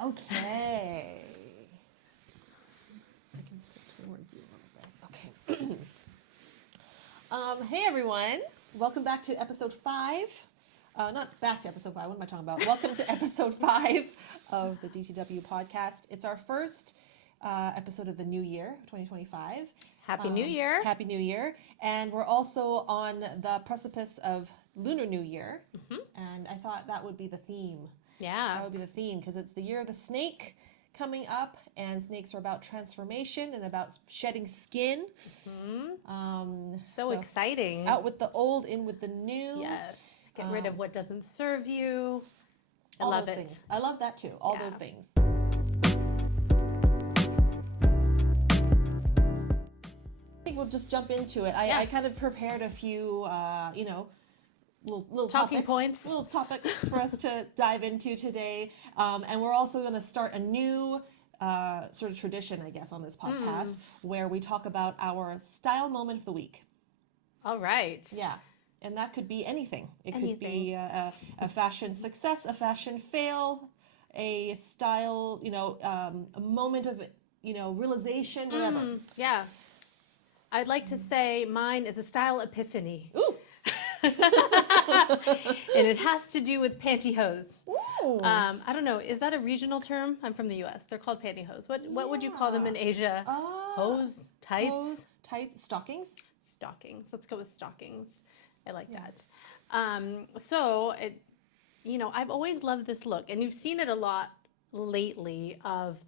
Okay. I can sit towards you a little bit. Okay. Hey everyone. Welcome back to episode 5. Not back to episode 5. What am I talking about? Welcome to episode 5 of the DTW podcast. It's our first episode of the new year, 2025. Happy New Year. Happy New Year. And we're also on the precipice of Lunar New Year. Mm-hmm. And I thought that would be the theme. Yeah. That would be the theme because it's the year of the snake coming up, and snakes are about transformation and about shedding skin. Mm-hmm. So exciting. Out with the old, in with the new. Yes. Get rid of what doesn't serve you. I love it. Things. I love that too. All those things. I think we'll just jump into it. I kind of prepared a few, little talking points, little topics for us to dive into today. And we're also going to start a new sort of tradition, I guess, on this podcast where we talk about our style moment of the week. All right. Yeah. And that could be anything. It could be a fashion success, a fashion fail, a style, a moment of, realization, whatever. Yeah. I'd like to say mine is a style epiphany. Ooh. And it has to do with pantyhose. Ooh. I don't know. Is that a regional term? I'm from the U.S. They're called pantyhose. What would you call them in Asia? Hose? Tights? Hose, tights, stockings? Stockings. Let's go with stockings. I like that. I've always loved this look, and you've seen it a lot lately of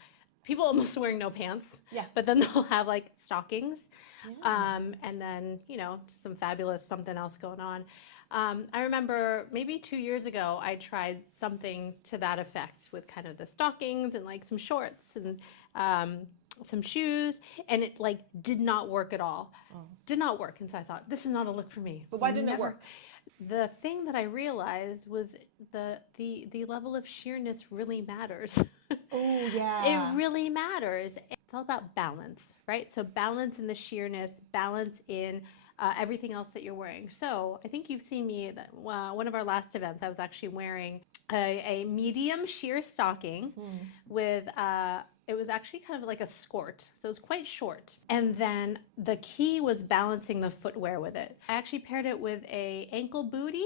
people almost wearing no pants. Yeah. But then they'll have like stockings. Yeah. And then, some fabulous something else going on. I remember maybe 2 years ago, I tried something to that effect with kind of the stockings and like some shorts and some shoes, and it like did not work at all. Did not work. And so I thought, this is not a look for me. But why didn't it work? The thing that I realized was the level of sheerness really matters. Oh, yeah. It really matters. It's all about balance, right? So balance in the sheerness, balance in everything else that you're wearing. So I think you've seen me at one of our last events. I was actually wearing a medium sheer stocking with, it was actually kind of like a skirt. So it was quite short. And then the key was balancing the footwear with it. I actually paired it with a ankle bootie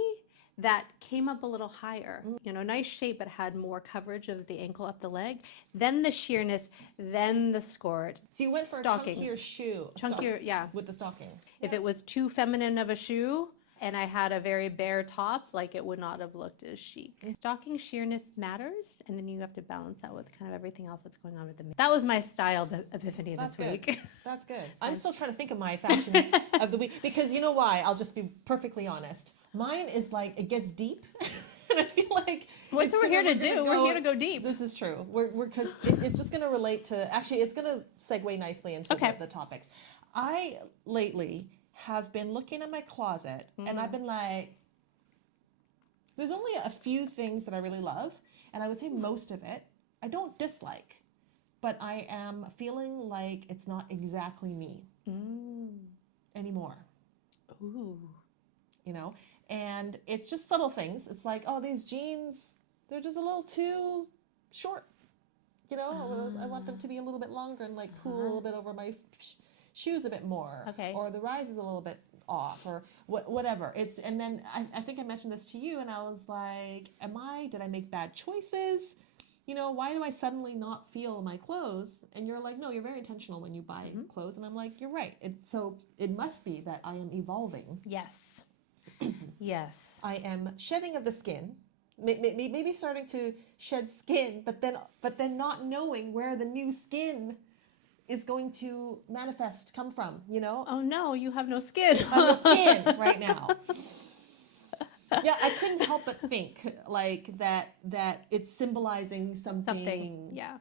that came up a little higher. Nice shape, but had more coverage of the ankle up the leg. Then the sheerness, then the skirt. So you went for stockings. A chunkier shoe. Chunkier, yeah. With the stocking. If it was too feminine of a shoe and I had a very bare top, like it would not have looked as chic. Stocking sheerness matters, and then you have to balance that with kind of everything else that's going on with the That was my style epiphany this week. That's good. I'm still trying to think of my fashion of the week, because you know why? I'll just be perfectly honest. Mine is like, it gets deep. And I feel like what's what we're here to do. We're here to go deep. This is true. We're because it's just going to relate to, actually, it's going to segue nicely into the topics. I lately have been looking at my closet and I've been like, there's only a few things that I really love, and I would say most of it I don't dislike, but I am feeling like it's not exactly me anymore. Ooh. And it's just subtle things. It's like, oh, these jeans, they're just a little too short. I want them to be a little bit longer and like pull a little bit over my shoes a bit more. Okay. Or the rise is a little bit off, or whatever. And then I think I mentioned this to you, and I was like, did I make bad choices? Why do I suddenly not feel my clothes? And you're like, no, you're very intentional when you buy clothes. And I'm like, you're right. So it must be that I am evolving. Yes. Yes. I am shedding of the skin, maybe starting to shed skin, but then not knowing where the new skin is going to come from, Oh no, you have no skin. I have no skin right now. Yeah, I couldn't help but think like that it's symbolizing something. Yeah.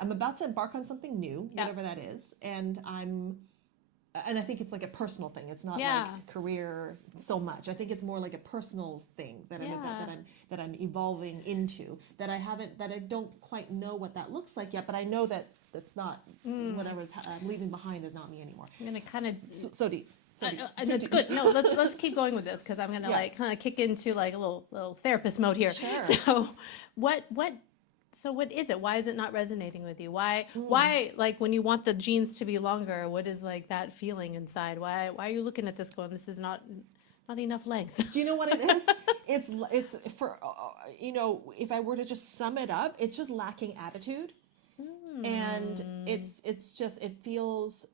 I'm about to embark on something new, whatever that is, and I think it's like a personal thing. It's not like career so much. I think it's more like a personal thing that I'm evolving into, that I don't quite know what that looks like yet, but I know that it's not whatever's I'm leaving behind is not me anymore. I'm gonna kind of so deep. It's good. No, let's keep going with this, because I'm gonna like kind of kick into like a little therapist mode here. Sure. So So what is it? Why is it not resonating with you? Why like when you want the jeans to be longer, what is like that feeling inside? Why are you looking at this going, this is not enough length? Do you know what it is? It's for, if I were to just sum it up, it's just lacking attitude. And it's just, it feels,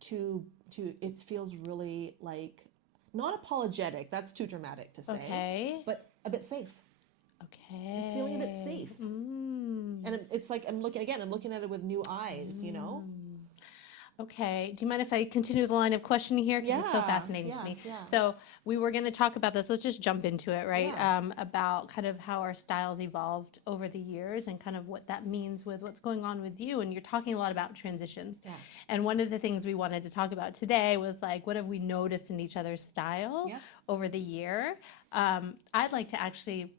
it feels really like, not apologetic. That's too dramatic to say. Okay. But a bit safe. Okay. It's feeling a bit safe. And it's like, I'm looking at it with new eyes, Okay. Do you mind if I continue the line of questioning here? Because it's so fascinating to me. Yeah. So we were going to talk about this. Let's just jump into it, right? Yeah. About kind of how our styles evolved over the years and kind of what that means with what's going on with you. And you're talking a lot about transitions. Yeah. And one of the things we wanted to talk about today was like, what have we noticed in each other's style over the year? I'd like to actually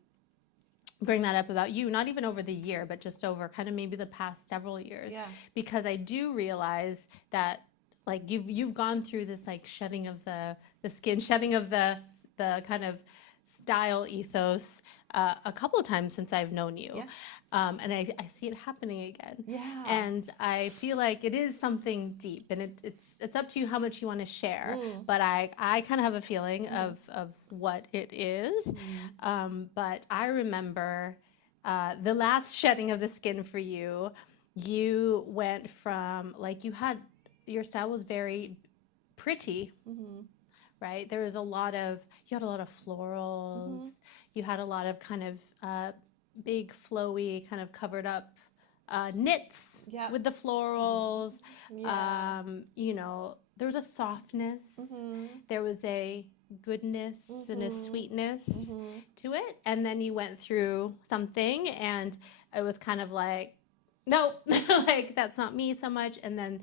bring that up about you, not even over the year, but just over kind of maybe the past several years. Yeah. Because I do realize that like you've gone through this like shedding of the skin, shedding of the kind of style ethos a couple of times since I've known you. Yeah. And I see it happening again. Yeah. And I feel like it is something deep, and it's up to you how much you want to share. But I kind of have a feeling of what it is. But I remember the last shedding of the skin for you. You went from like your style was very pretty. Right? There was you had a lot of florals. You had a lot of kind of big flowy kind of covered up knits with the florals. There was a softness, there was a goodness and a sweetness to it, and then you went through something and it was kind of like, nope, like that's not me so much. And then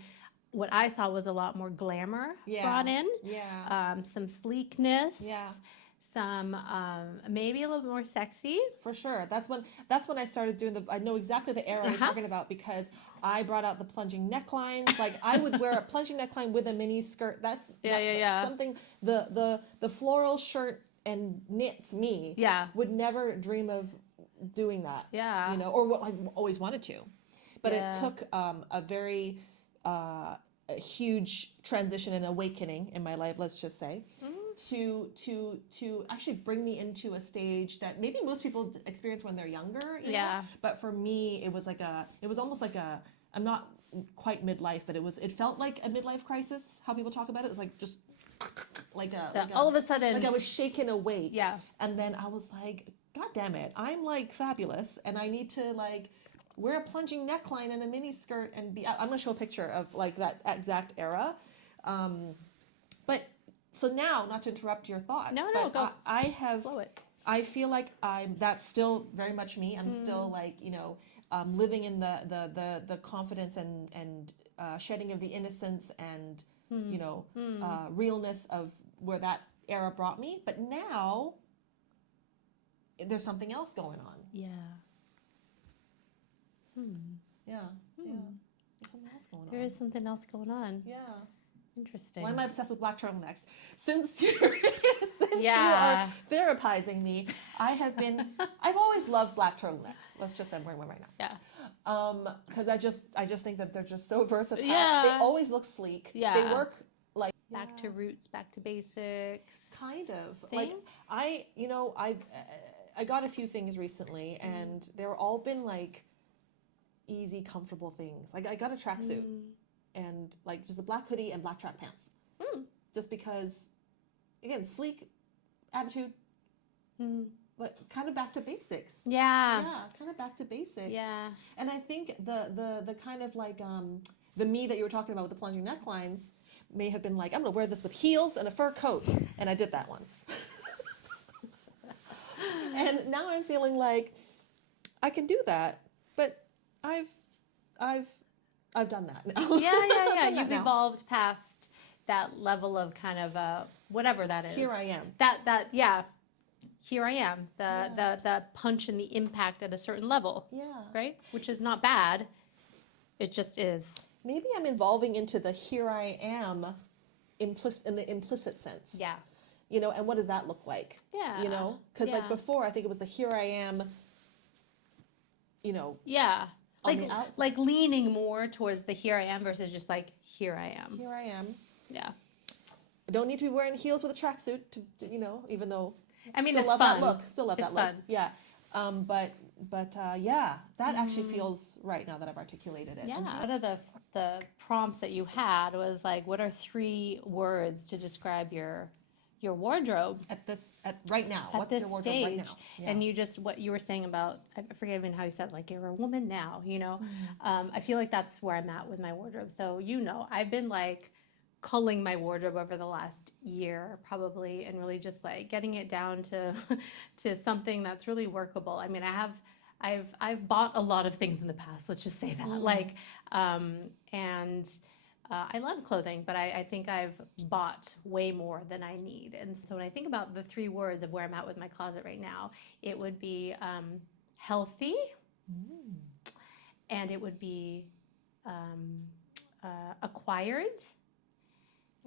what I saw was a lot more glamour brought in, some sleekness, some maybe a little more sexy. For sure. That's when I started doing I know exactly the era you're talking about, because I brought out the plunging necklines. Like I would wear a plunging neckline with a mini skirt. That's something the floral shirt and knits me would never dream of doing that. Yeah. Or what I always wanted to. But it took a very a huge transition and awakening in my life, let's just say, to actually bring me into a stage that maybe most people experience when they're younger, you know? But for me, it was almost like I'm not quite midlife, but it felt like a midlife crisis, how people talk about it. It was like just all of a sudden, like I was shaken awake. Yeah. And then I was like, God damn it, I'm like fabulous, and I need to like wear a plunging neckline and a mini skirt and I'm going to show a picture of like that exact era. But so now, not to interrupt your thoughts, but go. I feel like that's still very much me. I'm still like, living in the confidence and shedding of the innocence and, realness of where that era brought me. But now there's something else going on. Yeah. Yeah. There's something else going on. There is something else going on. Yeah. Interesting. Why am I obsessed with black turtlenecks? Since you are therapizing me, I've always loved black turtlenecks. Let's just say I'm wearing one right now. Yeah. Because I just think that they're just so versatile. Yeah. They always look sleek. Yeah. They work like back to roots, back to basics. Kind of. Thing? Like I got a few things recently, and they're all been like easy, comfortable things. Like I got a tracksuit and like just a black hoodie and black track pants. Just because, again, sleek attitude, but kind of back to basics. Yeah. Yeah, kind of back to basics. Yeah. And I think the kind of like the me that you were talking about with the plunging necklines may have been like, I'm gonna wear this with heels and a fur coat, and I did that once. And now I'm feeling like I can do that, but I've done that now. Yeah. You've evolved past that level of kind of whatever that is. Here I am. Here I am. The punch and the impact at a certain level. Yeah. Right? Which is not bad. It just is. Maybe I'm evolving into the here I am in the implicit sense. Yeah. And what does that look like? Yeah. Because like before, I think it was the here I am you know, Yeah. on the outside. Like leaning more towards the here I am versus just like here I am. Here I am. Yeah. I don't need to be wearing heels with a tracksuit to, you know, even though I mean, still it's love fun. that look. Still love that look. Fun. Yeah. Yeah, that actually feels right now that I've articulated it. Yeah. One of the prompts that you had was like, what are 3 words to describe your wardrobe at right now? at What's this your wardrobe stage? right now? Yeah. And you just what you were saying about, I forget even how you said, like you're a woman now, you know. I feel like that's where I'm at with my wardrobe. So, you know, I've been like culling my wardrobe over the last year probably, and really just like getting it down to to something that's really workable. I mean, I've bought a lot of things in the past, let's just say that. Like and I love clothing, but I think I've bought way more than I need. And so when I think about the 3 words of where I'm at with my closet right now, it would be healthy, and it would be acquired,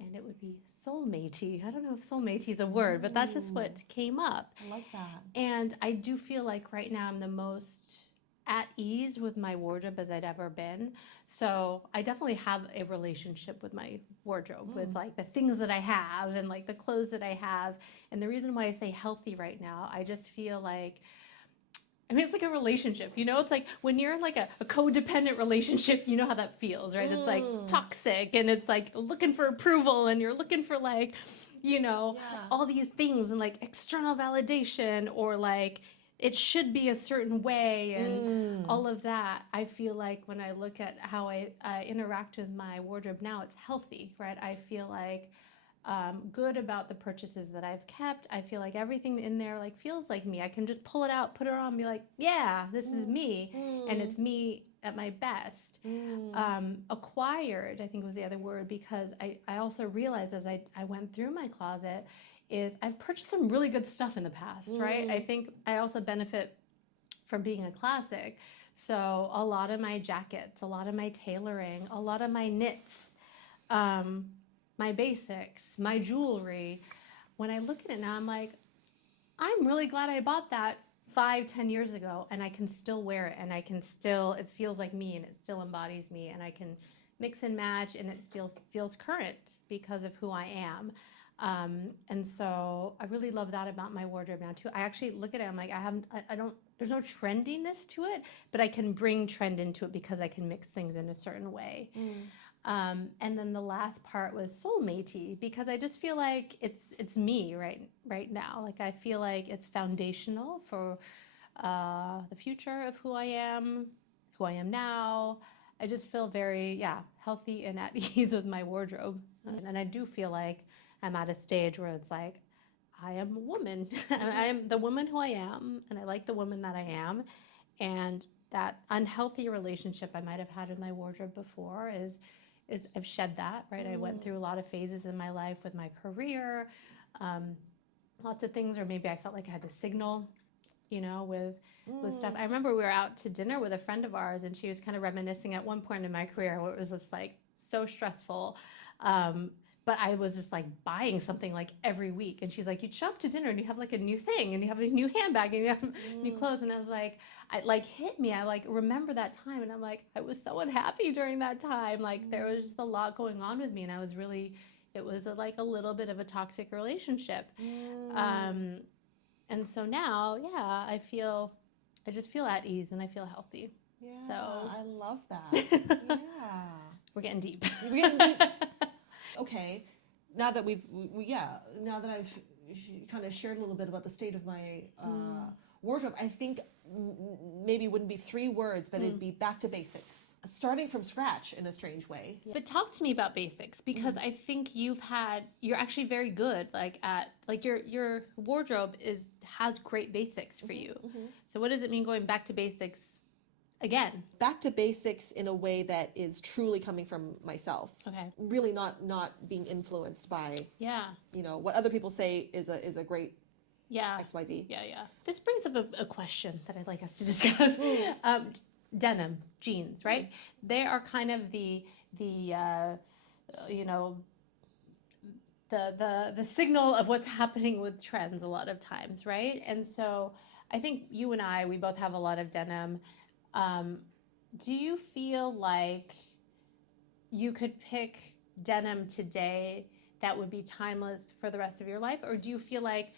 and it would be soulmatey. I don't know if soulmatey is a word, but that's just what came up. I like that. And I do feel like right now I'm the most at ease with my wardrobe as I'd ever been. So I definitely have a relationship with my wardrobe, with like the things that I have and like the clothes that I have. And the reason why I say healthy right now, I just feel like, I mean, it's like a relationship, you know, it's like when you're in like a codependent relationship, you know how that feels, right? It's like toxic, and it's like looking for approval, and you're looking for like, you know, all these things and like external validation, or like it should be a certain way, and all of that. I feel like when I look at how I interact with my wardrobe now, it's healthy, right? I feel like good about the purchases that I've kept. I feel like everything in there like feels like me. I can just pull it out, put it on, and be like, yeah, this is me, and it's me at my best. Acquired, I think was the other word, because I also realized as I went through my closet is I've purchased some really good stuff in the past, right? I think I also benefit from being a classic. So a lot of my jackets, a lot of my tailoring, a lot of my knits, my basics, my jewelry. When I look at it now, I'm like, I'm really glad I bought that 5-10 years ago, and I can still wear it, and I can still, it feels like me, and it still embodies me, and I can mix and match, and it still feels current because of who I am. And so I really love that about my wardrobe now too. I actually look at it, I'm like, I don't, there's no trendiness to it, but I can bring trend into it because I can mix things in a certain way. And then the last part was soulmatey, because I just feel like it's me right now. Like I feel like it's foundational for the future of who I am now. I just feel very healthy and at ease with my wardrobe, and I do feel like I'm at a stage where it's like I am a woman. I am the woman who I am, and I like the woman that I am, and that unhealthy relationship I might have had with my wardrobe before is I've shed that, right? I went through a lot of phases in my life with my career, lots of things, or maybe I felt like I had to signal, you know, with stuff. I remember we were out to dinner with a friend of ours, and she was kind of reminiscing at one point in my career where it was just like so stressful. But I was just like buying something like every week. And she's like, you'd show up to dinner and you have like a new thing, and you have a new handbag, and you have new clothes. And I was like, it like hit me. I like remember that time, and I'm like, I was so unhappy during that time. Like there was just a lot going on with me, and I was really, it was like a little bit of a toxic relationship. And so now, I just feel at ease, and I feel healthy. Yeah, so I love that. Yeah. We're getting deep. We're getting deep. Okay, now that now that I've kind of shared a little bit about the state of my wardrobe, I think maybe it wouldn't be 3 words, but it'd be back to basics, starting from scratch in a strange way. But talk to me about basics, because I think you're actually very good, like at like your wardrobe has great basics for you. So what does it mean going back to basics? Again, back to basics in a way that is truly coming from myself. Okay. Really not being influenced by you know what other people say is a great XYZ. Yeah. This brings up a question that I'd like us to discuss. Denim jeans, right? They are kind of the you know, the signal of what's happening with trends a lot of times, right? And so I think you and we both have a lot of denim. Do you feel like you could pick denim today that would be timeless for the rest of your life? Or do you feel like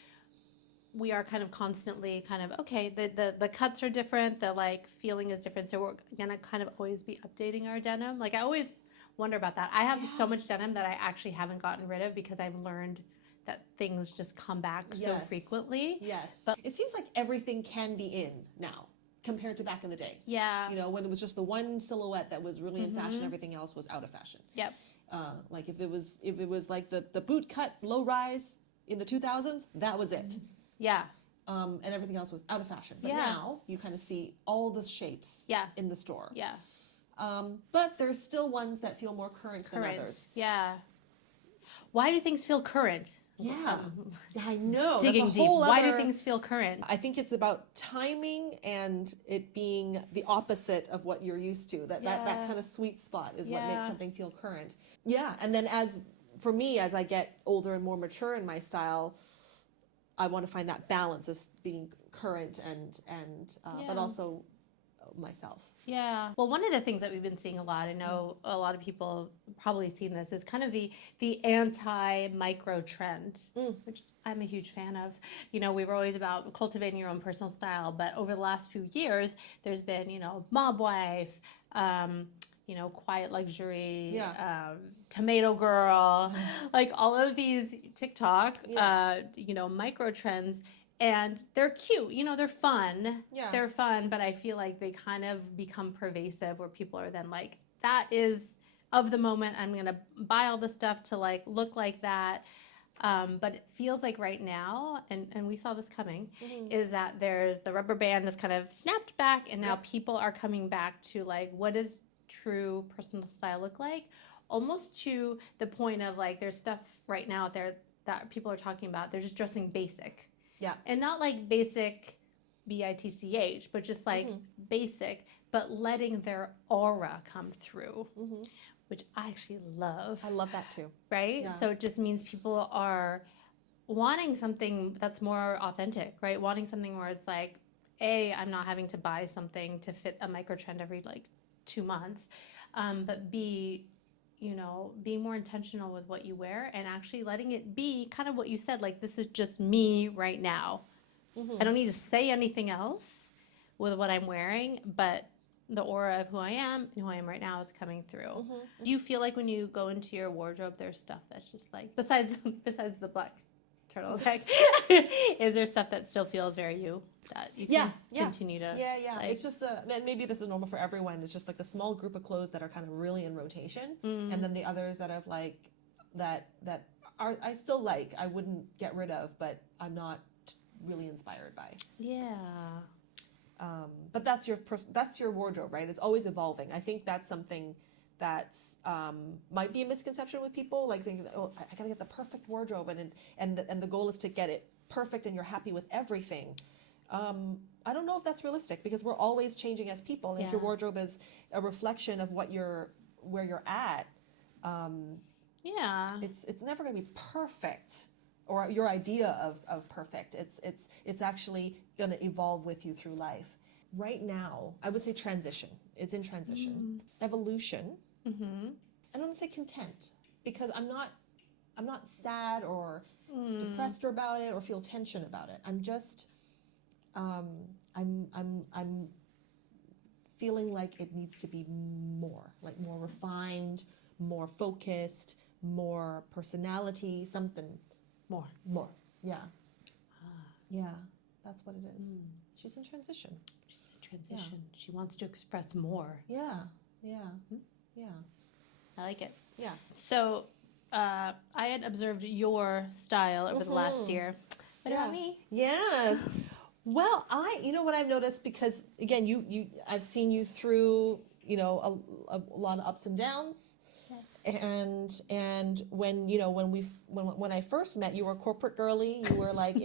we are kind of constantly kind of, okay, the cuts are different, the like feeling is different, so we're gonna kind of always be updating our denim? Like I always wonder about that. I have so much denim that I actually haven't gotten rid of because I've learned that things just come back so frequently. Yes. But it seems like everything can be in now compared to back in the day. Yeah. You know, when it was just the one silhouette that was really in fashion, everything else was out of fashion. Yep. Like if it was like the boot cut low rise in the 2000s, that was it. Yeah. And everything else was out of fashion. But now you kind of see all the shapes in the store. Yeah. But there's still ones that feel more current than others. Yeah. Why do things feel current? Yeah, I know. Digging deep. Why do things feel current? I think it's about timing and it being the opposite of what you're used to. That kind of sweet spot is what makes something feel current. Yeah, and then for me, as I get older and more mature in my style, I want to find that balance of being current and but also myself. Yeah. Well, one of the things that we've been seeing a lot, I know a lot of people have probably seen this, is kind of the anti-micro trend, which I'm a huge fan of. You know, we were always about cultivating your own personal style, but over the last few years, there's been, you know, Mob Wife, you know, Quiet Luxury, Tomato Girl, like all of these TikTok, you know, micro trends. And they're cute, you know, they're fun. Yeah. They're fun, but I feel like they kind of become pervasive where people are then like, that is of the moment. I'm going to buy all the stuff to like look like that. But it feels like right now, and we saw this coming, is that there's the rubber band that's kind of snapped back, and now people are coming back to like, what does true personal style look like? Almost to the point of like, there's stuff right now out there that people are talking about. They're just dressing basic. Yeah. And not like basic BITCH, but just like basic, but letting their aura come through, which I actually love. I love that too. Right? Yeah. So it just means people are wanting something that's more authentic, right? Wanting something where it's like, A, I'm not having to buy something to fit a micro trend every like 2 months, but B, you know, being more intentional with what you wear and actually letting it be kind of what you said, like, this is just me right now. I don't need to say anything else with what I'm wearing, but the aura of who I am and who I am right now is coming through. Do you feel like when you go into your wardrobe, there's stuff that's just like, besides the black turtleneck, is there stuff that still feels very you that you can continue to like, it's just and maybe this is normal for everyone, it's just like the small group of clothes that are kind of really in rotation, and then the others that have like that are I still like, I wouldn't get rid of, but I'm not really inspired by. But that's your wardrobe, right? It's always evolving. I think that's something that's might be a misconception with people, like thinking, oh, I gotta get the perfect wardrobe, and the goal is to get it perfect and you're happy with everything. I don't know if that's realistic, because we're always changing as people, and if your wardrobe is a reflection of where you're at, it's never going to be perfect, or your idea of perfect. It's actually going to evolve with you through life. Right now, I would say transition. It's in transition. Evolution. I don't want to say content, because I'm not sad or depressed about it or feel tension about it. I'm just I'm feeling like it needs to be more refined, more focused, more personality, something more. Yeah. Yeah, that's what it is. She's in transition. Yeah. She wants to express more. Yeah. I like it. Yeah. So I had observed your style over the last year. What about me? Yes. Well, you know what I've noticed, because again, I've seen you through, you know, a lot of ups and downs. Yes. And when I first met, you were a corporate girly. You were like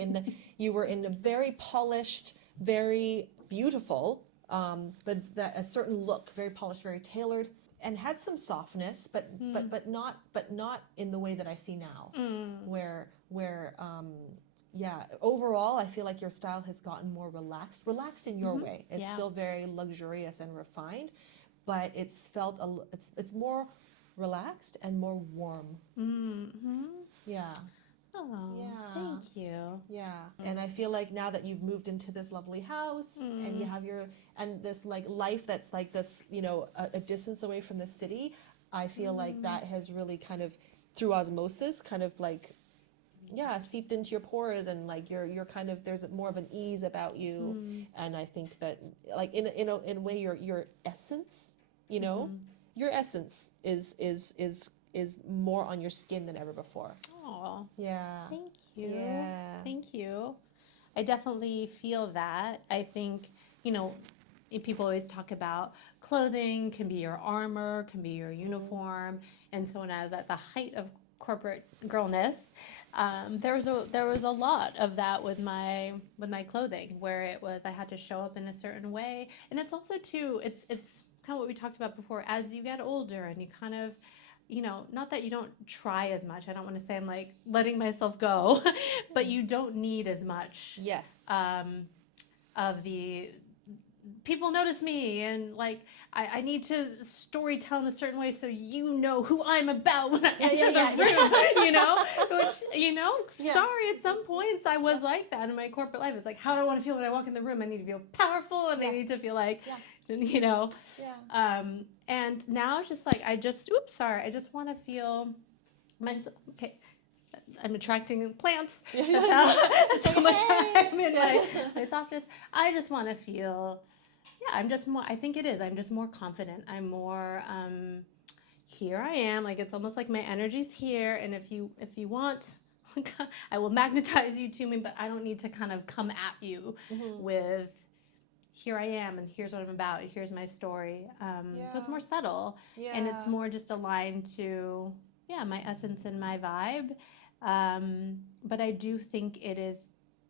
you were in a very polished, very beautiful, but a certain look, very polished, very tailored, and had some softness, but not in the way that I see now, where overall, I feel like your style has gotten more relaxed in your way. It's Yeah. still very luxurious and refined, but it's more relaxed and more warm. Mm-hmm. Yeah. Oh, Yeah. thank you. Yeah. And I feel like now that you've moved into this lovely house and you have and this like life that's like this, a distance away from the city, I feel like that has really kind of through osmosis kind of like seeped into your pores, and like you're kind of, there's more of an ease about you. And I think that like in a way your essence, your essence is more on your skin than ever before. Oh, Yeah. thank you. Yeah. Thank you. I definitely feel that. I think, people always talk about clothing can be your armor, can be your uniform. And so when I was at the height of corporate girlness, there was a lot of that with my clothing, where it was I had to show up in a certain way. And it's also too, it's kind of what we talked about before. As you get older and you kind of, not that you don't try as much. I don't want to say I'm like letting myself go, but you don't need as much. Yes. Of the people notice me, and like I need to story tell in a certain way so who I'm about when I enter the room. Which sorry, at some points I was like that in my corporate life. It's like, how do I want to feel when I walk in the room? I need to feel powerful, and I need to feel like and now it's just like I just want to feel myself. Okay, I'm attracting plants. That's how much I'm in my softness. I just want to feel, I'm just more, I think it is. I'm just more confident. I'm more, here I am. Like, it's almost like my energy's here. And if you want, I will magnetize you to me, but I don't need to kind of come at you with, here I am, and here's what I'm about. Here's my story. So it's more subtle, and it's more just aligned to, my essence and my vibe. But I do think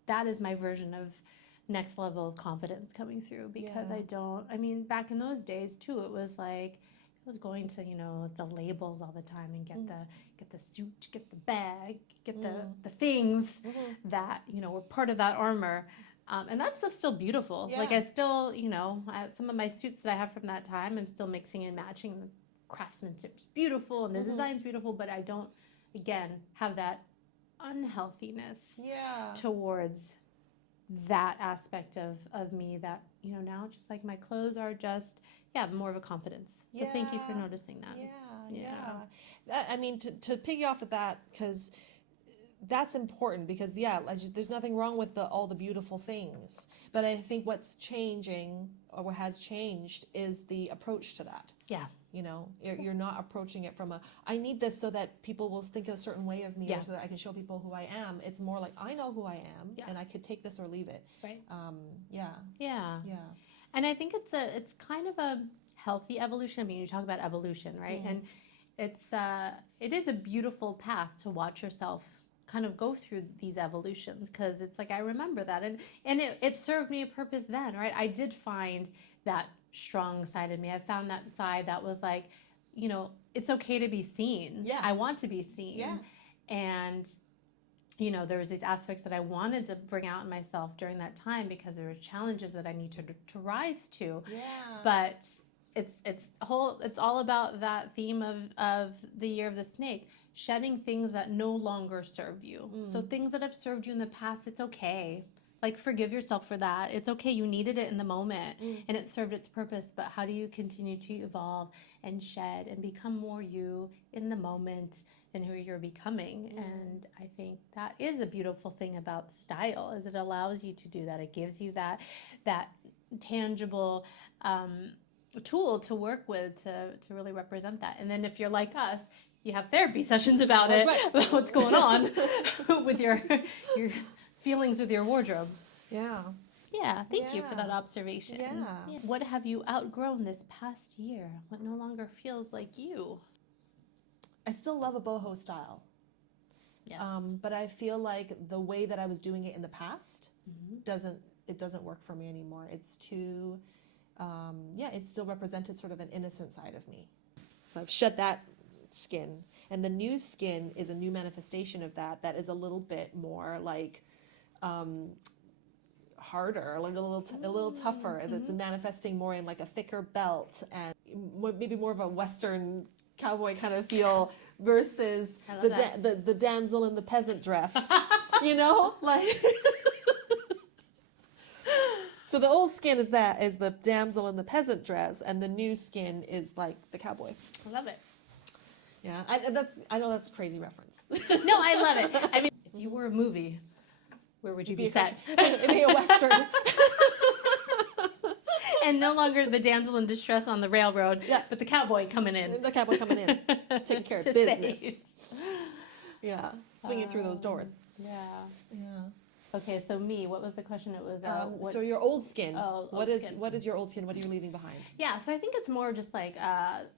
that is my version of next level of confidence coming through, because back in those days too, it was like I was going to, the labels all the time and get the suit, get the bag, get the things that, were part of that armor. And that stuff's still beautiful. Yeah. Like I still, some of my suits that I have from that time, I'm still mixing and matching. The craftsmanship's beautiful and the design's beautiful, but I don't, again, have that unhealthiness towards that aspect of me that, now just like my clothes are just, more of a confidence. So thank you for noticing that. Yeah. I mean, to piggy off of that, because that's important, because there's nothing wrong with all the beautiful things, but I think what's changing or what has changed is the approach to that. You're not approaching it from I need this so that people will think a certain way of me, or so that I can show people who I am. It's more like, I know who I am, and I could take this or leave it. Right. Yeah. And I think it's kind of a healthy evolution. I mean, you talk about evolution, right? And it is a beautiful path to watch yourself kind of go through these evolutions, because it's like I remember that, and it served me a purpose then, right? I did find that strong side in me. I found that side that was like, it's okay to be seen. I want to be seen. And there was these aspects that I wanted to bring out in myself during that time, because there were challenges that I need to rise to. But it's all about that theme of the year of the snake, shedding things that no longer serve you. So things that have served you in the past, it's okay. Like, forgive yourself for that. It's okay. You needed it in the moment and it served its purpose. But how do you continue to evolve and shed and become more you in the moment and who you're becoming? And I think that is a beautiful thing about style, is it allows you to do that. It gives you that tangible tool to work with to really represent that. And then if you're like us, you have therapy sessions about about what's going on with your feelings with your wardrobe. Thank you for that observation. What have you outgrown this past year? What no longer feels like you? I still love a boho style. But I feel like the way that I was doing it in the past doesn't work for me anymore. It's too it's still represented sort of an innocent side of me. So I've shed that skin, and the new skin is a new manifestation of that is a little bit more like harder, like a little tougher. That's manifesting more in like a thicker belt and maybe more of a Western cowboy kind of feel versus the damsel in the peasant dress. You know, like. So the old skin is the damsel in the peasant dress, and the new skin is like the cowboy. I love it. Yeah, I know that's a crazy reference. No, I love it. I mean, if you were a movie, where would you be set? It'd be a Western. And no longer the damsel in distress on the railroad, but the cowboy coming in. The cowboy coming in, taking care of business. Yeah, swinging through those doors. Yeah. Yeah. Okay, so what was the question? It was so your old skin. What is your old skin? What are you leaving behind? Yeah, so I think it's more just like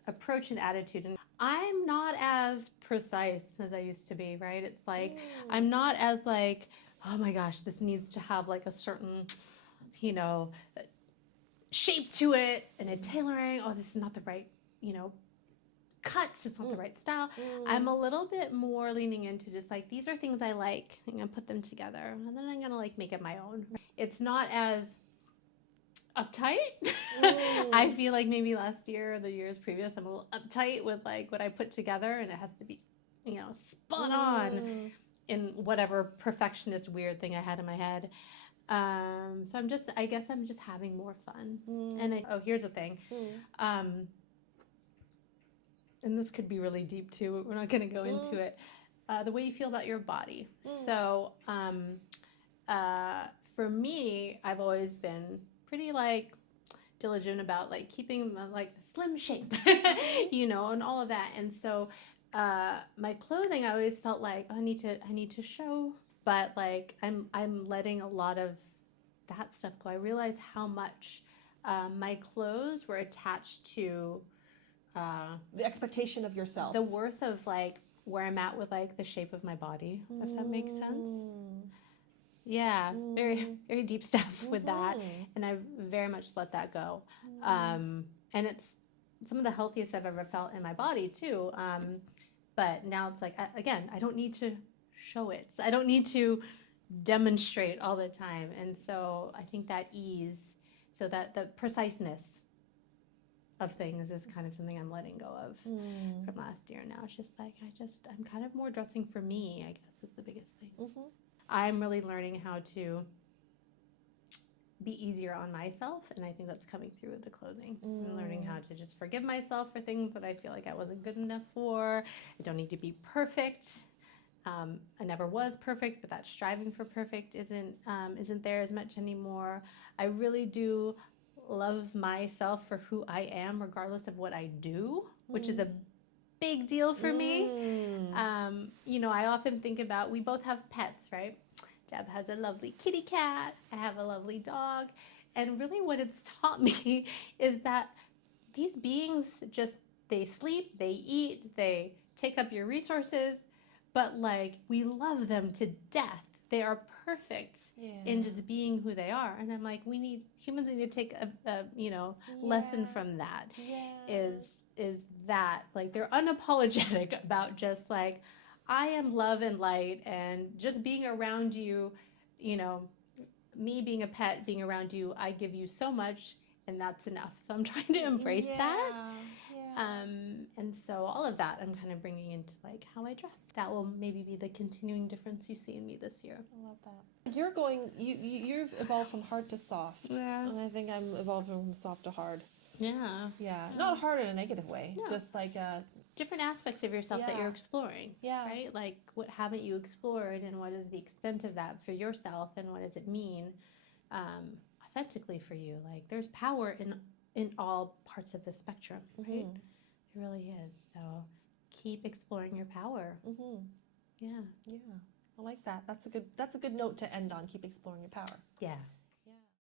approach and attitude. And I'm not as precise as I used to be, right? It's like I'm not as like, oh my gosh, this needs to have like a certain, shape to it and a tailoring. Oh, this is not the right, cut. It's not the right style. I'm a little bit more leaning into just like, these are things I like. I'm going to put them together and then I'm going to like make it my own. It's not as uptight. I feel like maybe last year or the years previous, I'm a little uptight with like what I put together, and it has to be, spot on in whatever perfectionist weird thing I had in my head. So I guess I'm just having more fun. And here's the thing. And this could be really deep too, but we're not going to go into it. The way you feel about your body. So, for me, I've always been pretty like diligent about like keeping like slim shape, and all of that. And so, my clothing, I always felt like I need to show, but like I'm letting a lot of that stuff go. I realized how much my clothes were attached to the expectation of yourself, the worth of like where I'm at with like the shape of my body, if that makes sense. Yeah, very very deep stuff with that, and I've very much let that go. And it's some of the healthiest I've ever felt in my body too. But now it's like again, I don't need to show it. So I don't need to demonstrate all the time, and so I think that ease, so that the preciseness of things is kind of something I'm letting go of from last year. Now it's just like I'm kind of more dressing for me, I guess, was the biggest thing. I'm really learning how to be easier on myself, and I think that's coming through with the clothing. I'm learning how to just forgive myself for things that I feel like I wasn't good enough for. I don't need to be perfect. I never was perfect, but that striving for perfect isn't there as much anymore. I really do love myself for who I am, regardless of what I do, which is a big deal for me. I often think about, we both have pets, right? Deb has a lovely kitty cat. I have a lovely dog. And really what it's taught me is that these beings they sleep, they eat, they take up your resources, but like we love them to death. They are perfect in just being who they are. And I'm like, humans need to take a lesson from that. Is that like they're unapologetic about just like, I am love and light, and just being around you, me being a pet, being around you, I give you so much, and that's enough. So I'm trying to embrace that. And so all of that I'm kind of bringing into like how I dress. That will maybe be the continuing difference you see in me this year. I love that. You've evolved from hard to soft. Yeah. And I think I'm evolving from soft to hard. Yeah. Yeah. Not hard in a negative way. No. Just like different aspects of yourself that you're exploring. Yeah. Right? Like, what haven't you explored, and what is the extent of that for yourself, and what does it mean authentically for you? Like, there's power in all parts of the spectrum, right? It really is. So keep exploring your power. Yeah. I like that. That's a good note to end on. Keep exploring your power. Yeah.